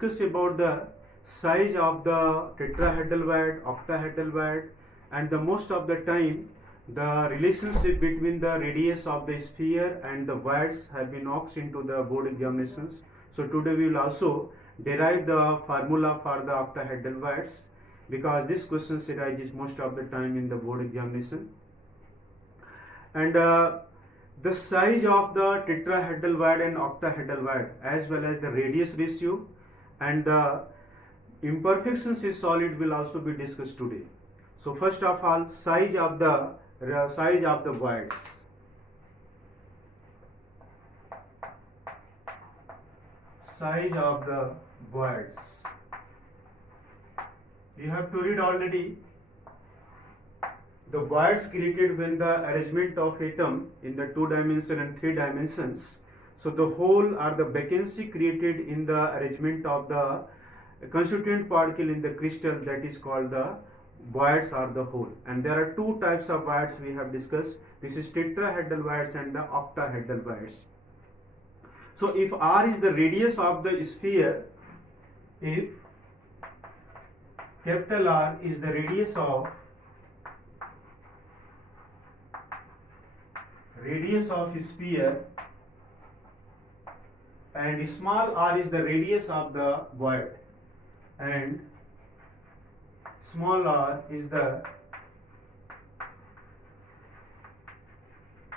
discuss about the size of the tetrahedral word, octahedral word, and the most of the time the relationship between the radius of the sphere and the words have been asked into the board examinations. So today we will also derive the formula for the octahedral words, because this question arises most of the time in the board examination. And the size of the tetrahedral word and octahedral word, as well as the radius ratio and the imperfections in solid, will also be discussed today. So first of all, size of the words. Size of the words. You have to read already the words created when the arrangement of atom in the 2 dimension and 3 dimensions. So the hole or the vacancy created in the arrangement of the constituent particle in the crystal, that is called the voids or the hole. And there are 2 types of voids we have discussed. This is tetrahedral voids and the octahedral voids. So if R is the radius of the sphere, if capital R is the radius of sphere and small r is the radius of the void and small r is the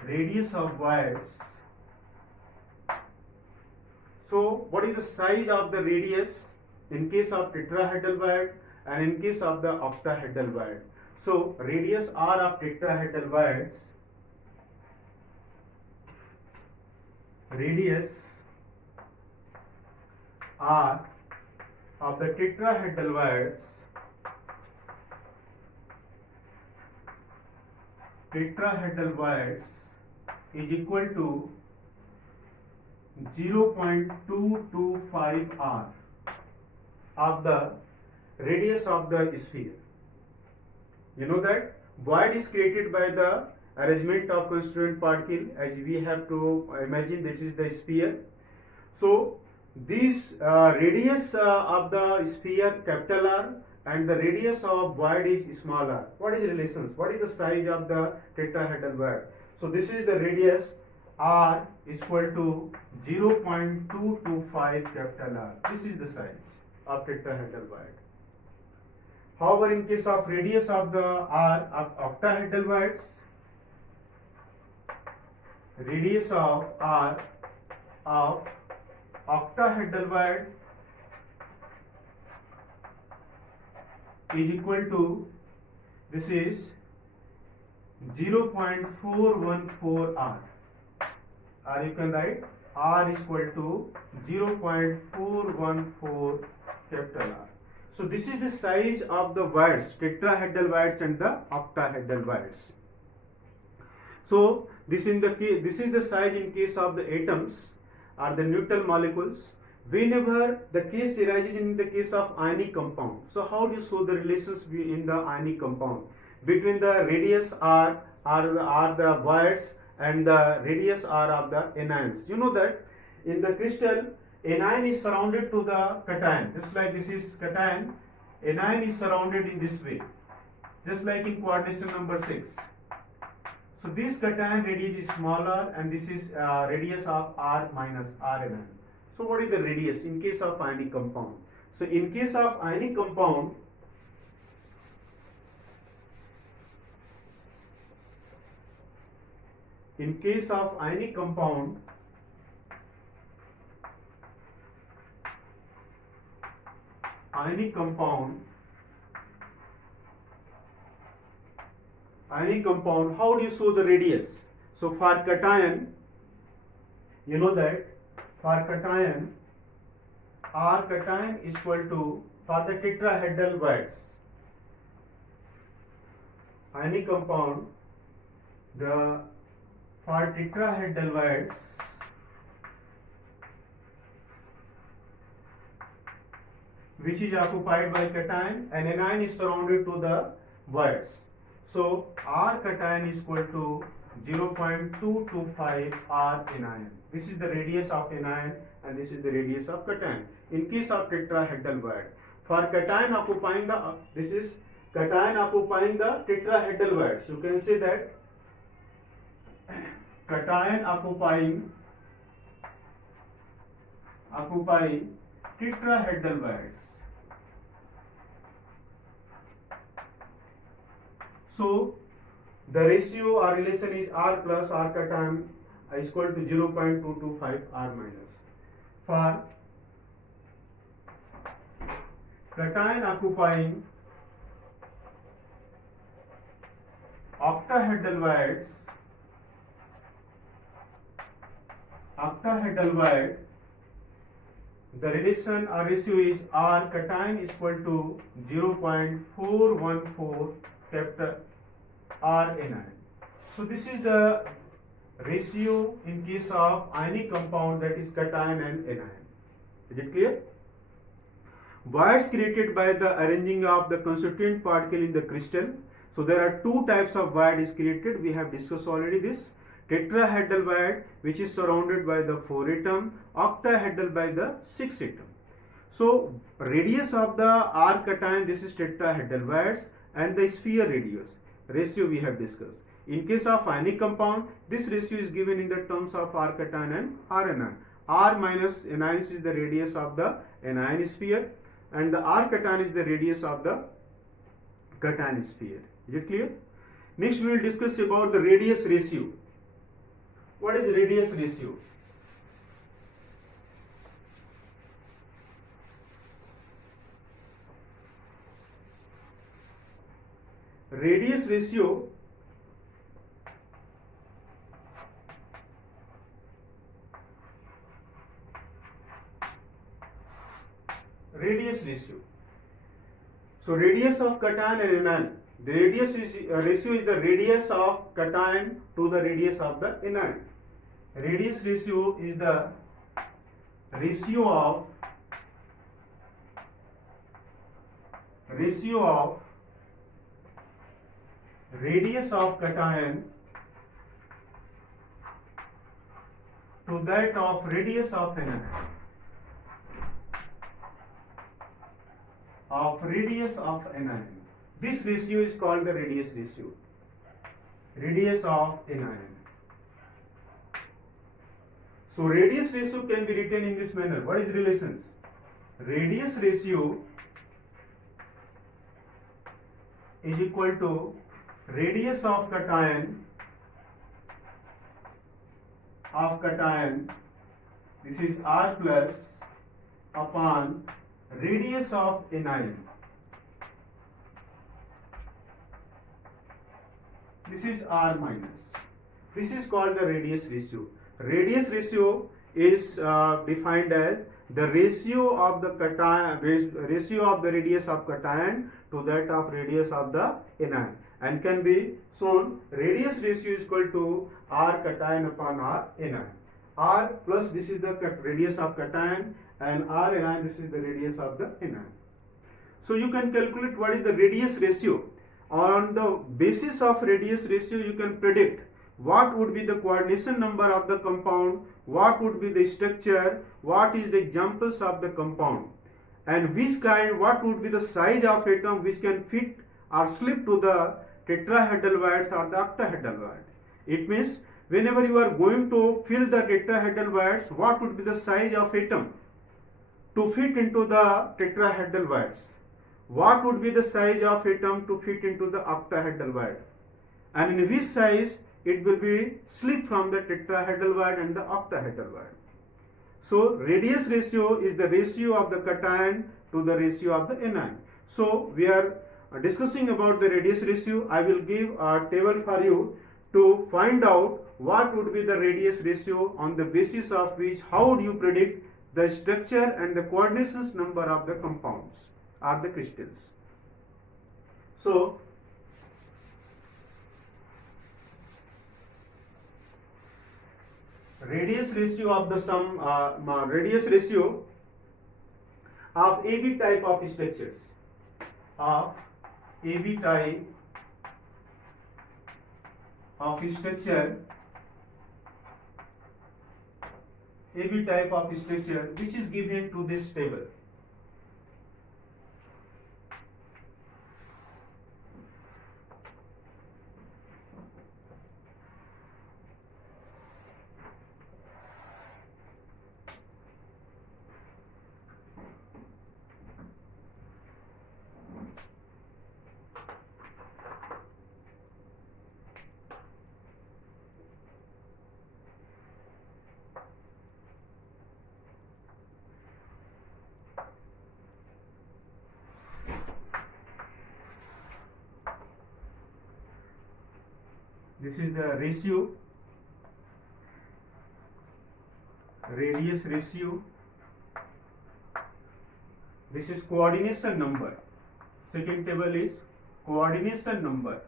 radius of voids. So what is the size of the radius in case of tetrahedral void and in case of the octahedral void? So radius r of tetrahedral voids, radius r of the tetrahedral voids, is equal to 0.225 r of the radius of the sphere. You know that void is created by the arrangement of constituent particle, as we have to imagine this is the sphere. So this radius of the sphere capital R and the radius of void is small r. What is the relations? What is the size of the tetrahedral void? So this is the radius r is equal to 0.225 capital R. This is the size of tetrahedral void. However, in case of radius of the r of octahedral voids, radius of r of octahedral void is equal to, this is 0.414 r, or you can write r is equal to 0.414 capital R. So this is the size of the voids, tetrahedral voids and the octahedral voids. So this is the size in case of the atoms or the neutral molecules. Whenever the case arises in the case of ionic compound, so how do you show the relations in the ionic compound between the radius r or the voids and the radius r of the anions? You know that in the crystal, anion is surrounded to the cation, just like this is cation, anion is surrounded in this way, just like in coordination number 6. So this cation radius is smaller and this is radius of r minus r anion. So what is the radius in case of ionic compound? So in case of ionic compound, how do you show the radius? So for cation, you know that for cation, r cation is equal to, for the tetrahedral voids, ionic compound, the for tetrahedral voids, which is occupied by cation and anion is surrounded to the voids. So r cation is equal to 0.225 r anion. This is the radius of anion and this is the radius of cation. in case of tetrahedral word. For cation occupying the, this is cation occupying the tetrahedral words. You can say that cation occupying tetrahedral words. So the ratio or relation is R plus R cation is equal to 0.225 R minus. For cation occupying octahedral word, the relation or ratio is R cation is equal to 0.414 capital R anion. So this is the ratio in case of ionic compound, that is cation and anion. Is it clear? Voids created by the arranging of the constituent particle in the crystal. So there are two types of void is created. We have discussed already this. Tetrahedral void, which is surrounded by the 4 atom, octahedral by the 6 atom. So radius of the R cation, this is tetrahedral voids, and the sphere radius ratio we have discussed. In case of ionic compound, this ratio is given in the terms of R cation and R anion. R minus anion is the radius of the anion sphere, and the R cation is the radius of the cation sphere. Is it clear? Next we will discuss about the radius ratio. What is radius ratio? Radius ratio So radius of cation and anion. The radius ratio is the radius of cation to the radius of the anion. Radius ratio is the ratio of radius of cation to that of radius of anion. This ratio is called the radius ratio. Radius of anion. So radius ratio can be written in this manner. What is relations? Radius ratio is equal to radius of cation this is R plus upon radius of anion. This is R minus. This is called the radius ratio. Radius ratio is defined as the ratio of the ratio of the radius of cation to that of radius of the anion, and can be shown radius ratio is equal to R cation upon R anion. R plus this is the radius of cation, and R anion this is the radius of the anion. So you can calculate what is the radius ratio. On the basis of radius ratio, you can predict what would be the coordination number of the compound, what would be the structure, what is the examples of the compound, and which kind, what would be the size of atom which can fit or slip to the tetrahedral voids or the octahedral void. It means whenever you are going to fill the tetrahedral voids, what would be the size of atom to fit into the tetrahedral voids? What would be the size of atom to fit into the octahedral void? And in which size it will be slip from the tetrahedral void and the octahedral void. So radius ratio is the ratio of the cation to the ratio of the anion. So we are discussing about the radius ratio. I will give a table for you to find out what would be the radius ratio, on the basis of which how would you predict the structure and the coordinations number of the compounds or the crystals. So radius ratio of the radius ratio of AB type of structures, of AB type of structure AB type of structure which is given to this table. This is the ratio, radius ratio. This is coordination number. Second table is coordination number.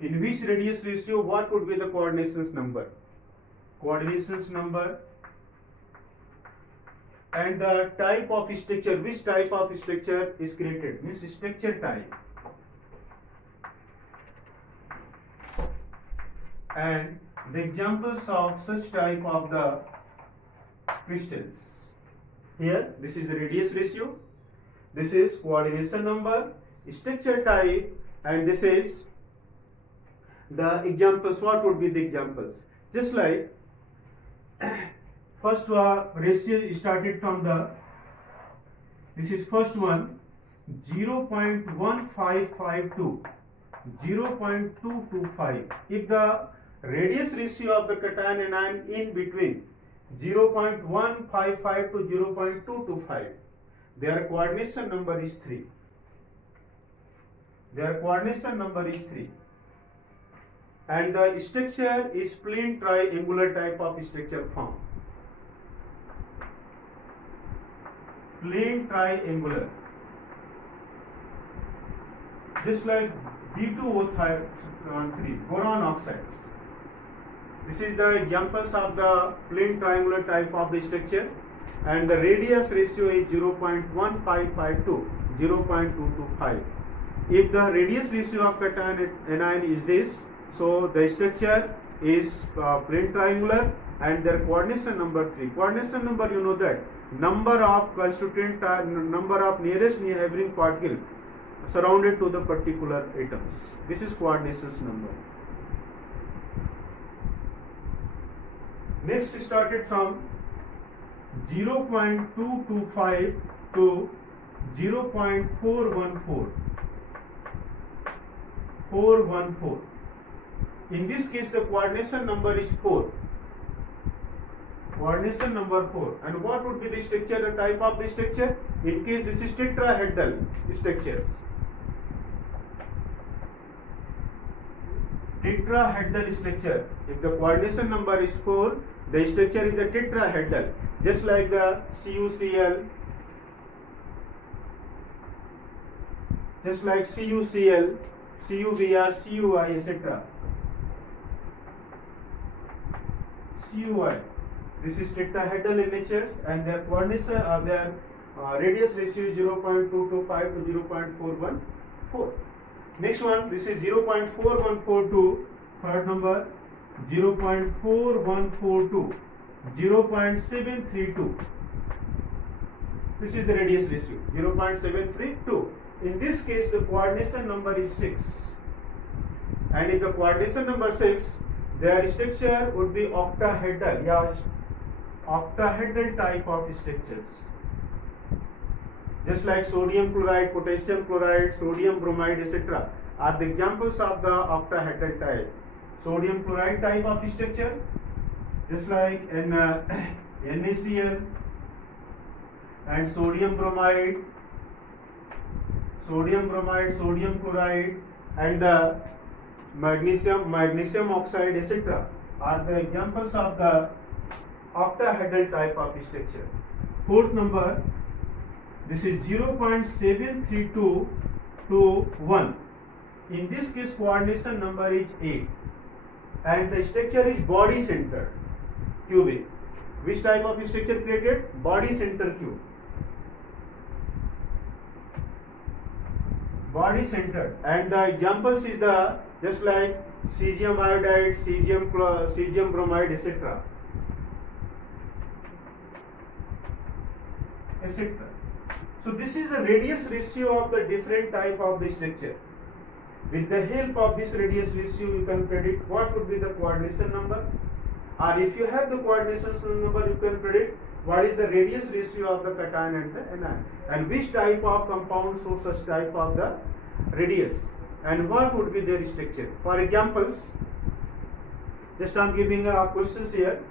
In which radius ratio, what would be the coordinations number? Coordinations number. And the type of structure, which type of structure is created, means structure type. And the examples of such type of the crystals. Here, this is the radius ratio, this is coordination number, structure type, and this is the examples. What would be the examples? Just like first ratio started from the, this is first one, 0.1552, 0.225. If the radius ratio of the cation anion in between 0.155 to 0.225, their coordination number is 3. Their coordination number is 3. And the structure is plain triangular type of structure form. Plain triangular. Just like B2O3, boron oxides. This is the examples of the plain triangular type of the structure, and the radius ratio is 0.1552 to 0.225. If the radius ratio of cation anion is this, so the structure is plain triangular, and their coordination number 3. Coordination number, you know that number of constituent, number of nearest neighboring particle surrounded to the particular atoms. This is coordination number. Next started from 0.225 to 0.414. 414. In this case, the coordination number is 4. Coordination number 4. And what would be the structure, the type of the structure? In case this is tetrahedral structures. Tetrahedral structure. If the coordination number is 4, the structure is the tetrahedral, just like the CuCl, just like CuCl, CuVr, CuI, etc. CuI. This is tetrahedral in nature, and their coordination, their radius ratio is 0.225 to 0.414. Next one, this is 0.4142, third number, 0.4142, 0.732. This is the radius ratio, 0.732. In this case, the coordination number is 6. And if the coordination number 6, their structure would be octahedral, octahedral type of structures. Just like sodium chloride, potassium chloride, sodium bromide, etc. are the examples of the octahedral type. Sodium chloride type of structure, just like NaCl and sodium bromide, sodium chloride, and the magnesium oxide, etc. are the examples of the octahedral type of structure. Fourth number, this is 0.732 to 1. In this case, coordination number is 8. And the structure is body centered, cubic. Which type of structure created? Body center cube. Body centered. And the examples is the, just like cesium iodide, cesium bromide, etc. etc. So this is the radius ratio of the different type of the structure. With the help of this radius ratio, you can predict what would be the coordination number, or if you have the coordination number, you can predict what is the radius ratio of the cation and the anion, and which type of compound shows such type of the radius, and what would be their structure. For examples, just I am giving questions here.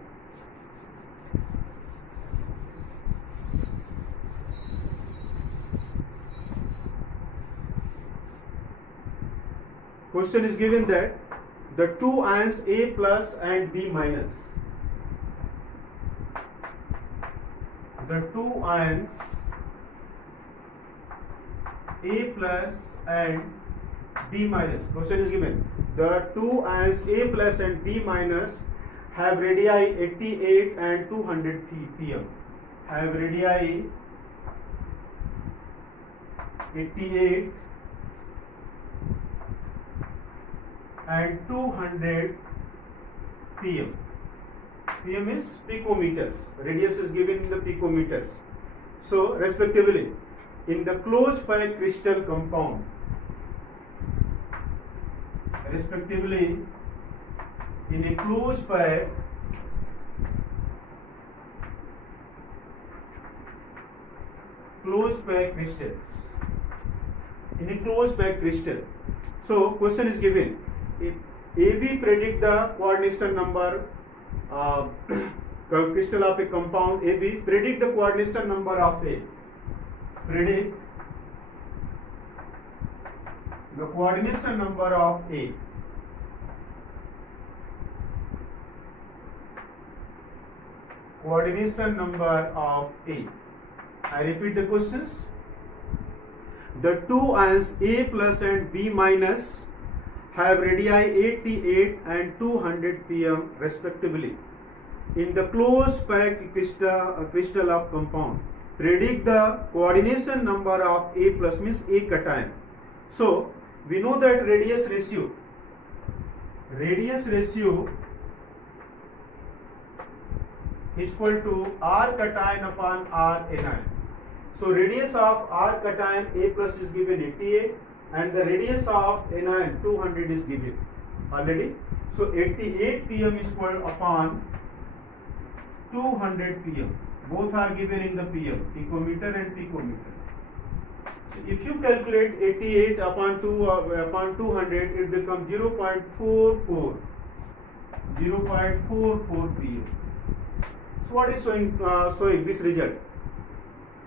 Question is given that the two ions A plus and B minus, the two ions A plus and B minus, question is given, the two ions A plus and B minus have radii 88 and 200 pm, have radii 88 and 200 pm. Pm is picometers, radius is given in the picometers. So respectively, in the closed packed crystal compound, respectively in a closed packed crystals, in a closed packed crystal. So question is given, if AB predict the coordination number, crystal of a compound AB, predict the coordination number of A, predict the coordination number of A. Coordination number of A. I repeat the questions. The two ions A plus and B minus have radii 88 and 200 pm respectively. In the closed packed crystal of compound, predict the coordination number of A plus means A cation. So we know that radius ratio is equal to R cation upon R anion. So radius of R cation A plus is given 88 and the radius of anion 200 is given already. So 88 pm is equal upon 200 pm. Both are given in the pm, picometer and picometer. So if you calculate 88 upon 200, it becomes 0.44 pm. So what is showing this result?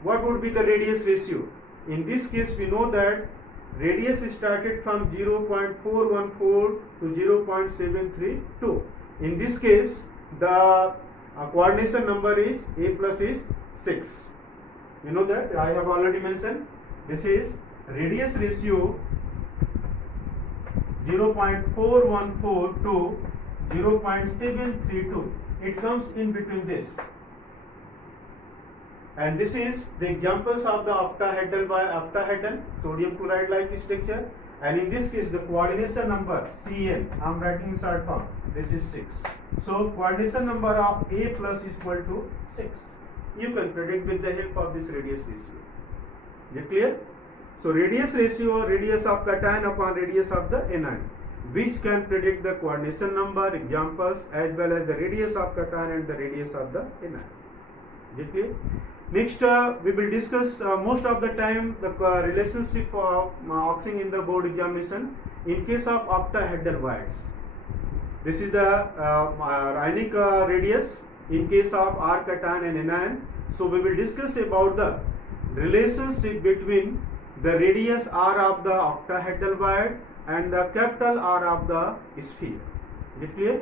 What would be the radius ratio? In this case, we know that radius started from 0.414 to 0.732. In this case, the coordination number is A plus is 6. You know that I have already mentioned. This is radius ratio 0.414 to 0.732. It comes in between this. And this is the examples of the octahedral sodium chloride like structure. And in this case, the coordination number Cn, I am writing in short form, this is 6. So coordination number of A plus is equal to 6. You can predict with the help of this radius ratio. Is it clear? So radius ratio, radius of cation upon radius of the anion, which can predict the coordination number, examples, as well as the radius of cation and the radius of the anion. Is it clear? Next, we will discuss most of the time the relationship of oxing in the board examination in case of octahedral wires. This is the ionic radius in case of R cation and anion. So we will discuss about the relationship between the radius R of the octahedral wire and the capital R of the sphere. Is it clear?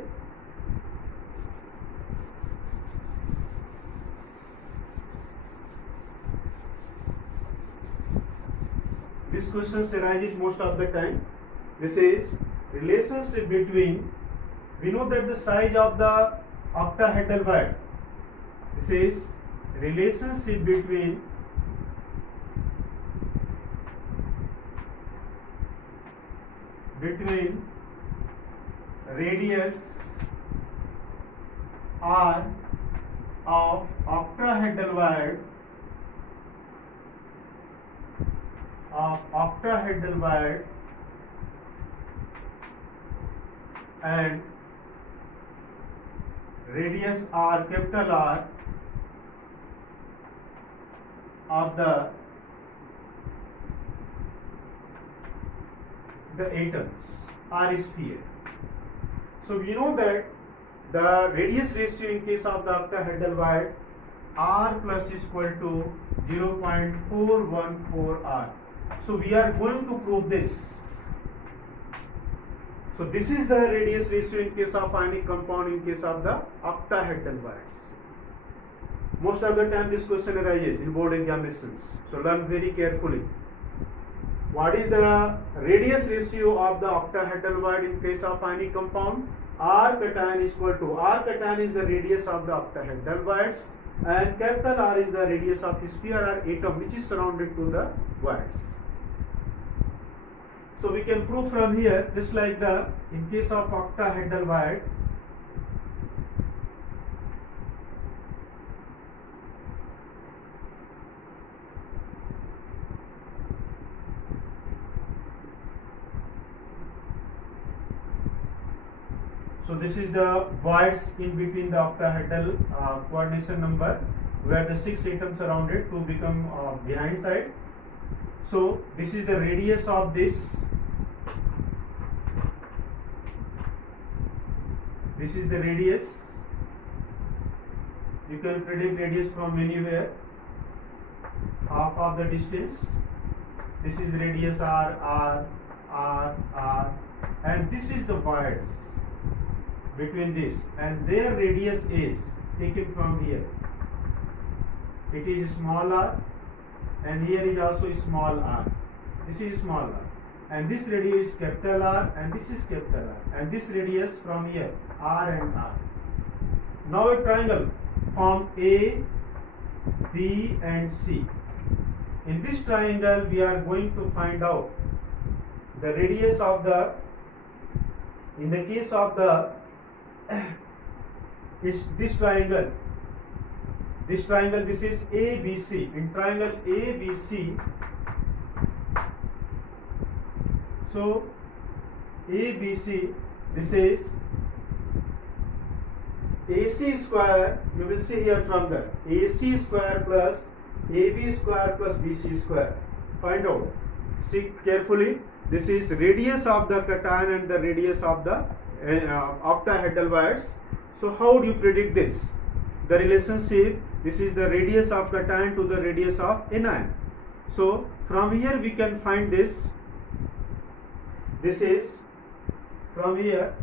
This question arises most of the time. This is relationship between, we know that the size of the octahedral wire. This is relationship between radius R of octahedral wire of octahedral wire and radius R, capital R, of the atoms or sphere. So we know that the radius ratio in case of the octahedral wire R plus is equal to 0.414 R. So we are going to prove this. So this is the radius ratio in case of ionic compound in case of the octahedral wires. Most of the time this question arises in board examinations. So learn very carefully. What is the radius ratio of the octahedral wire in case of ionic compound? R cation is equal to, R cation is the radius of the octahedral wires and capital R is the radius of the sphere or atom which is surrounded to the wires. So we can prove from here, just like the in case of octahedral wire, so this is the wires in between the octahedral coordination number where the 6 atoms surrounded to become behind side. So this is the radius of this. This is the radius. You can predict radius from anywhere. Half of the distance. This is radius R, and this is the wires between this, and their radius is taken from here. It is small r, and here is also small r. This is small r, and this radius is capital R, and this is capital R, and this radius from here R and R. Now a triangle form A, B, and C. In this triangle, we are going to find out the radius of the. In the case of the is this triangle, this is ABC. In triangle ABC, so ABC, this is AC square, you will see here from the AC square plus AB square plus BC square. Find out. See carefully. This is radius of the cation and the radius of the octahedral wires. So how do you predict this? The relationship, this is the radius of cation to the radius of anion. So from here we can find this. This is from here,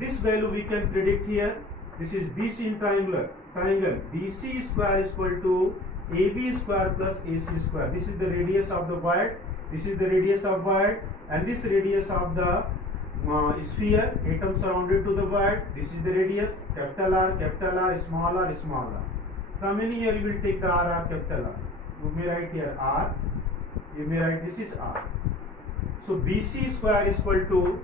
this value we can predict here. This is BC in triangle. BC square is equal to AB square plus AC square. This is the radius of the wire. This is the radius of wire, and this radius of the sphere, atom surrounded to the wire. This is the radius, capital R, small r, small r. From any here you will take the R, capital R. You may write here R. You may write this is R. So BC square is equal to,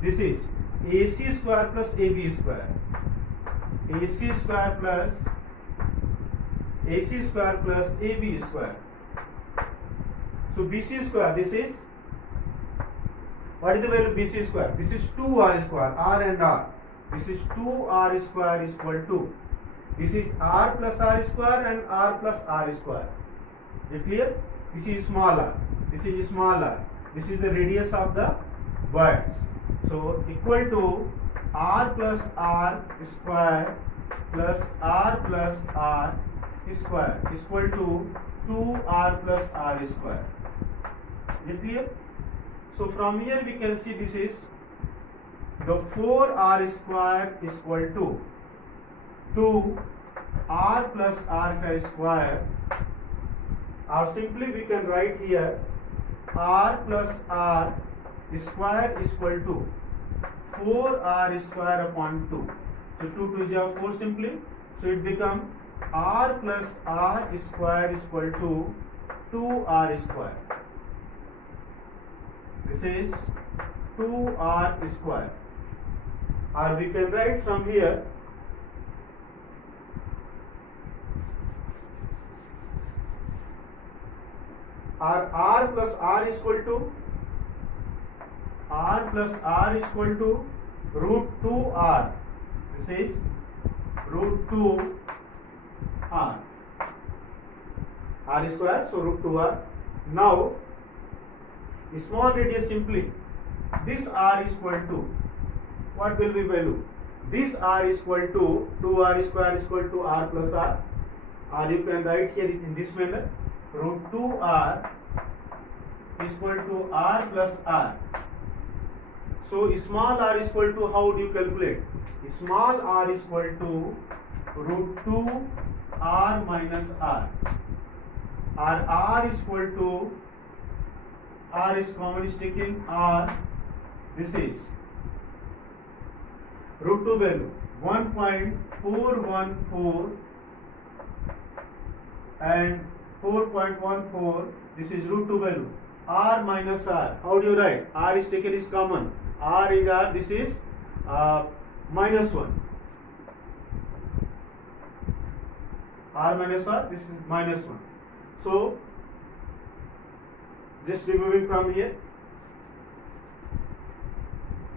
this is AC square plus AB square. AC square plus AB square. So BC square, this is, what is the value of BC square? This is 2R square, R and R. This is 2R square is equal to, this is R plus R square and R plus R square. Is it clear? This is small r. This is small r. This is the radius of the wires. So equal to R plus R square plus R plus R square is equal to 2R plus R square. Is it clear? So from here we can see this is the 4R square is equal to 2R plus R square, or simply we can write here R plus R square is equal to 4R square upon 2. So 2 to the 4 simply. So it becomes R plus R square is equal to 2R square. This is 2R square. Or we can write from here R plus R is equal to root 2R. This is root 2 R. R square, so root 2R. Now, small radius simply, this R is equal to, what will be value? This R is equal to 2R square is equal to R plus R. Or you can write here in this manner, root 2R is equal to R plus R. So small r is equal to, how do you calculate? Small r is equal to root 2 r minus r. R is equal to, r is common is taken, r, this is root 2 value 1.414 and 4.14, this is root 2 value. R minus r, how do you write? R is taken is common, R is R, this is minus 1. R minus R, this is minus 1. So, just removing from here,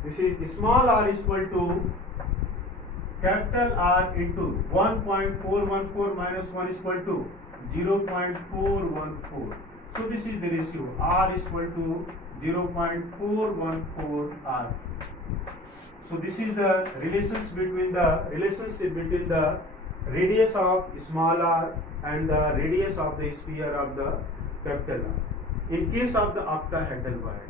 this is small r is equal to capital R into 1.414 minus 1 is equal to 0.414. So this is the ratio, R is equal to 0.414 R. So this is the relationship between the radius of small r and the radius of the sphere of the capital R in case of the octahedral void.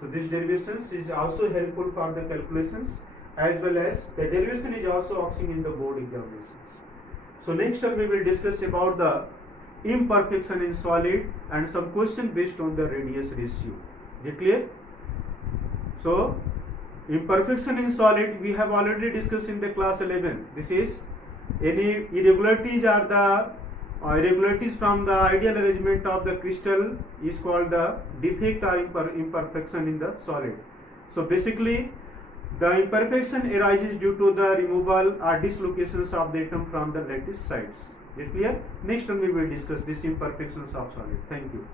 So this derivation is also helpful for the calculations, as well as the derivation is also asking in the board examinations. So next time we will discuss about the imperfection in solid and some question based on the radius ratio. Is it clear? So imperfection in solid we have already discussed in the class 11. This is any irregularities are the irregularities from the ideal arrangement of the crystal is called the defect or imperfection in the solid. So basically the imperfection arises due to the removal or dislocations of the atom from the lattice sides. Is it clear? Next time we will discuss these imperfections of solid. Thank you.